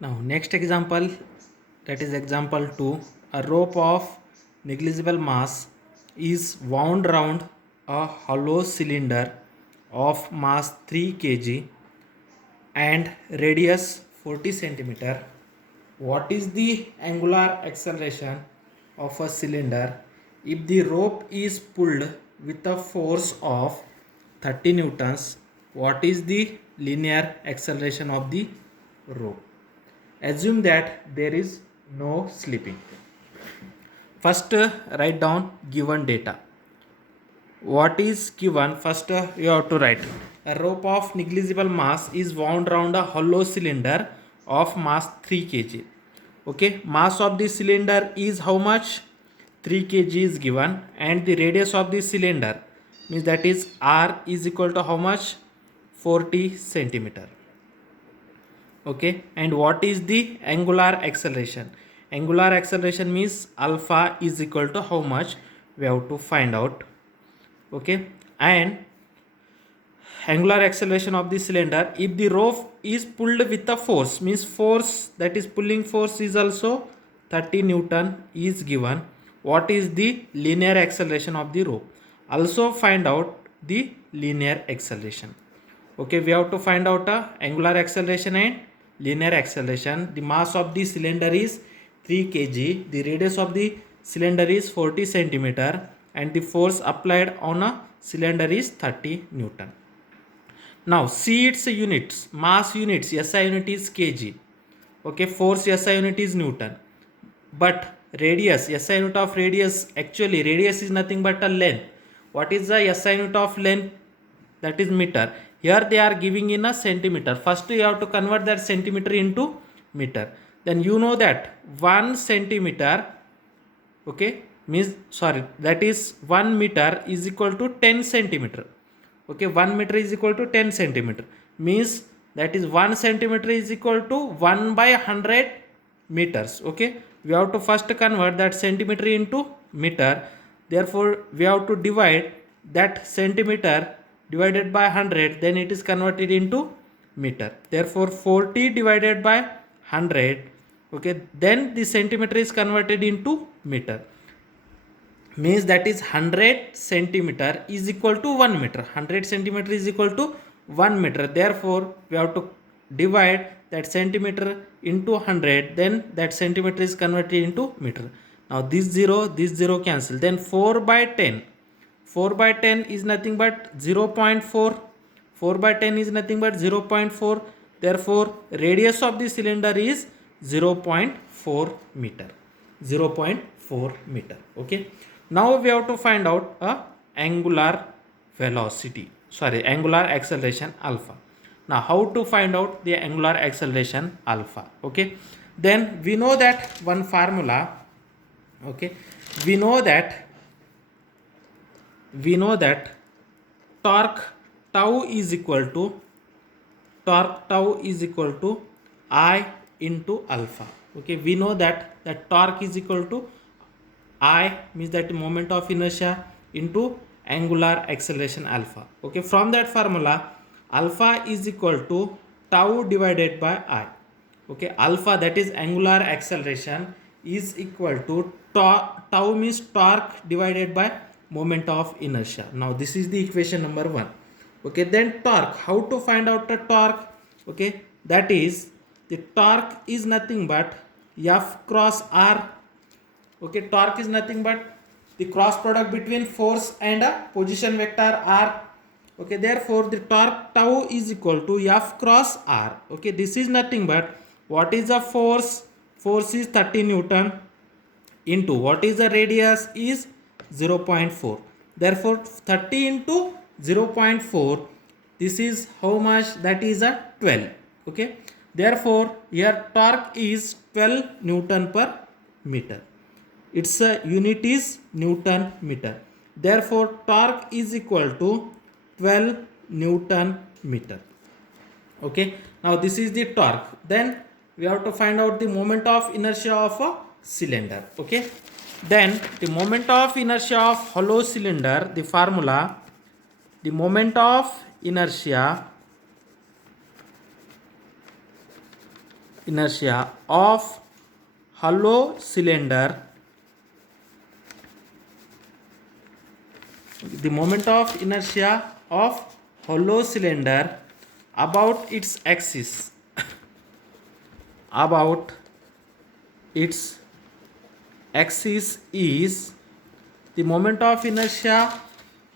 Now next example, that is example 2. A rope of negligible mass is wound round a hollow cylinder of mass 3 kg and radius 40 centimeter. What is the angular acceleration of a cylinder if the rope is pulled with a force of 30 newtons? What is the linear acceleration of the rope? Assume that there is no slipping. First, write down given data. What is given? First, you have to write. A rope of negligible mass is wound around a hollow cylinder of mass 3 kg. Okay, mass of the cylinder is how much? 3 kg is given, and the radius of the cylinder means that is r is equal to how much? 40 centimeter. Okay, and what is the angular acceleration? Angular acceleration means alpha is equal to how much? We have to find out. Okay, and angular acceleration of the cylinder if the rope is pulled with a force means force, that is pulling force, is also 30 newton is given. What is the linear acceleration of the rope? Also find out the linear acceleration. Okay, we have to find out angular acceleration and linear acceleration. The mass of the cylinder is 3 kg, the radius of the cylinder is 40 centimeter, and the force applied on a cylinder is 30 newton. Now see its units, mass units, SI unit is kg. Okay, force SI unit is newton, but radius, SI unit of radius, actually radius is nothing but a length. What is the SI unit of length? That is meter. Here they are giving in a centimeter. First you have to convert that centimeter into meter. Then you know that 1 centimeter, okay, means, sorry, that is 1 meter is equal to 10 centimeter. Okay, 1 meter is equal to 10 centimeter, means that is 1 centimeter is equal to 1 by 100 meters. Okay, we have to first convert that centimeter into meter. Therefore we have to divide that centimeter divided by 100, then it is converted into meter. Therefore 40 divided by 100, okay, then the centimeter is converted into meter, means that is 100 centimeter is equal to 1 meter. 100 centimeter is equal to 1 meter. Therefore we have to divide that centimeter into 100, then that centimeter is converted into meter. Now this 0 cancel, then 4 by 10, 4 by 10 is nothing but 0.4, 4 by 10 is nothing but 0.4. Therefore radius of the cylinder is 0.4 meter, 0.4 meter. Okay, now we have to find out angular velocity, sorry, angular acceleration alpha. Now how to find out the angular acceleration alpha? Okay, then we know that one formula. Okay, we know that torque tau is equal to I into alpha. Okay, we know that torque is equal to I, means that moment of inertia, into angular acceleration alpha. Okay, from that formula alpha is equal to tau divided by I. Okay, alpha, that is angular acceleration, is equal to tau means torque divided by moment of inertia. Now this is the equation number 1. Okay, then torque, how to find out the torque? Okay, that is the torque is nothing but F cross R. Okay, torque is nothing but the cross product between force and a position vector R. Okay, therefore the torque tau is equal to F cross R. Okay, this is nothing but what is the force? Force is 30 newton into what is the radius is 0.4. Therefore 30 into 0.4, this is how much? That is a 12. Okay, therefore here torque is 12 newton per meter. Its unit is newton meter. Therefore torque is equal to 12 newton meter. Okay, now this is the torque. Then we have to find out the moment of inertia of a cylinder. Okay, then the moment of inertia of hollow cylinder, the formula, the moment of inertia inertia of hollow cylinder, the moment of inertia of hollow cylinder about its axis, about its axis is, the moment of inertia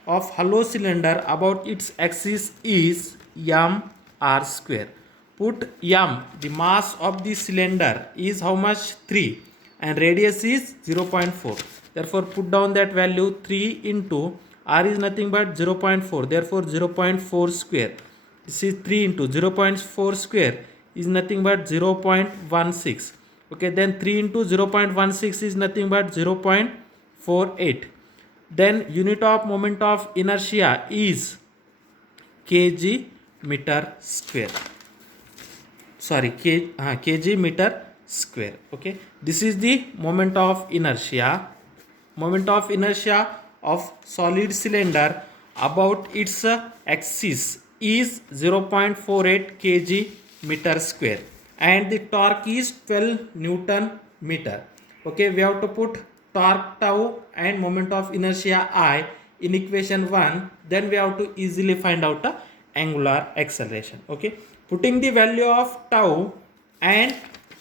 of hollow cylinder about its axis is m r square. Put m, the mass of the cylinder is how much? 3, and radius is 0.4. Therefore put down that value. 3 into r is nothing but 0.4, therefore 0.4 square. This is 3 into 0.4 square is nothing but 0.16. Okay, then 3 into 0.16 is nothing but 0.48. Then unit of moment of inertia is kg meter square. Sorry, kg meter square. Okay, this is the moment of inertia. Moment of inertia of solid cylinder about its axis is 0.48 kg meter square, and the torque is 12 Newton meter. Okay, we have to put torque tau and moment of inertia I in equation 1, then we have to easily find out the angular acceleration. Okay, putting the value of tau and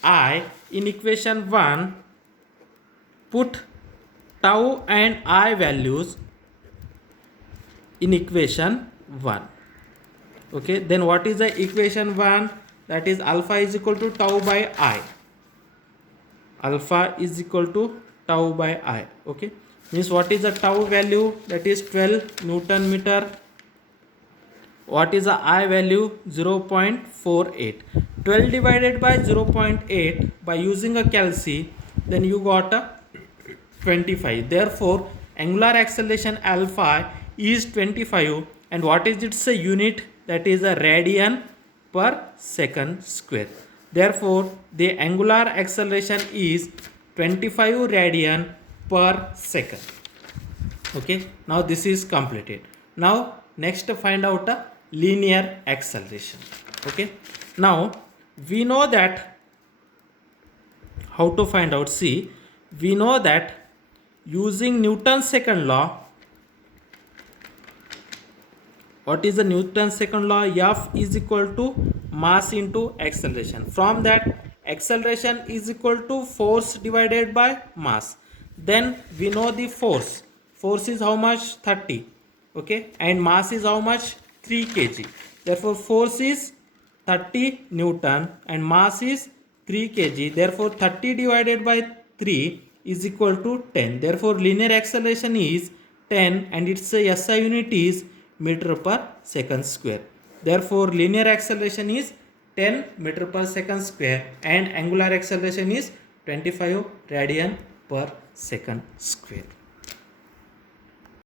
I in equation 1, put tau and I values in equation 1. Okay, then what is the equation 1? That is alpha is equal to tau by I. Alpha is equal to tau by I. Okay, means what is the tau value? That is 12 Newton meter. What is the I value? 0.48. 12 divided by 0.8 by using a calci, then you got a 25. Therefore angular acceleration alpha is 25, and what is its unit? That is a radian per second square. Therefore the angular acceleration is 25 radian per second. Okay, now this is completed. Now next find out a linear acceleration. Okay, now we know that how to find out. See, we know that using Newton's second law, what is the Newton's second law? F is equal to mass into acceleration. From that, acceleration is equal to force divided by mass. Then we know the force. Force is how much? 30. Okay, and mass is how much? 3 kg. Therefore force is 30 Newton and mass is 3 kg. Therefore 30 divided by 3 is equal to 10. Therefore linear acceleration is 10, and its SI unit is meter per second square. Therefore linear acceleration is 10 meter per second square, and angular acceleration is 25 radian per second square.